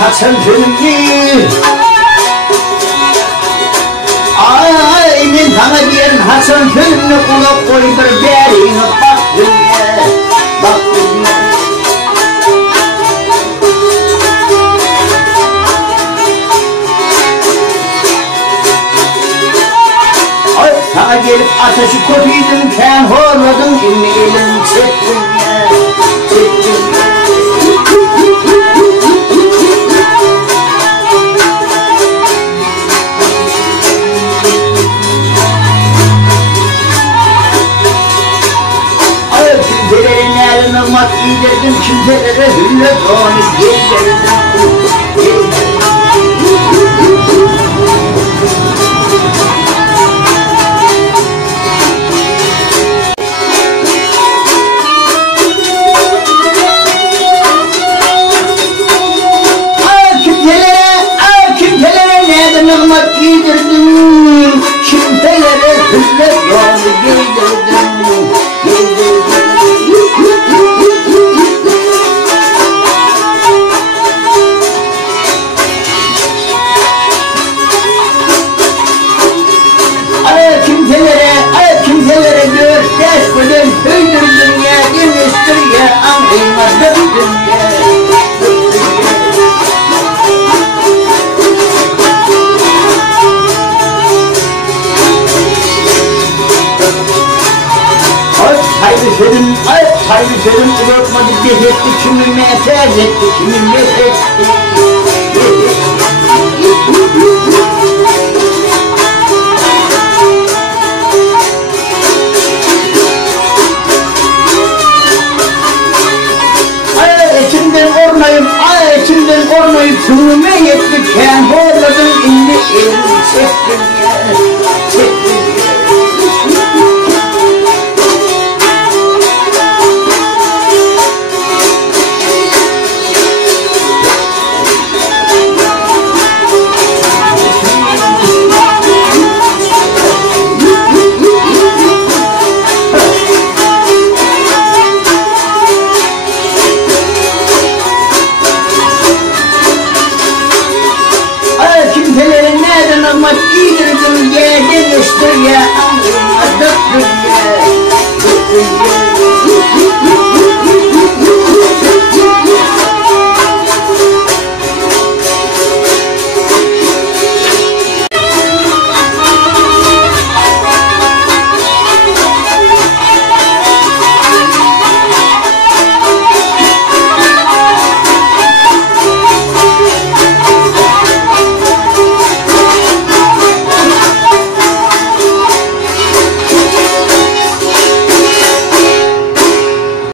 Hasan Fülümlü Aynen sana diyelim Hasan Fülümlü kulak koydur derin bak dünya bak dünya Ay sana gelip ateşi kotuydum ken horladın ilmi elin çektin ya çektin ya Nırmak giydirdim kimselere hüllet onu giydirdim Kimselere nerede nırmak giydirdim kimselere hüllet onu giydirdim Kimselere dört yaş kadar höydürdün ya demiştir ya amrıma döktün ya Haydi senin unutmadı dehetti kimime eteğz etti kimime etti içimden ormayıp tümüme yetti ken horladın indi elini çektin ya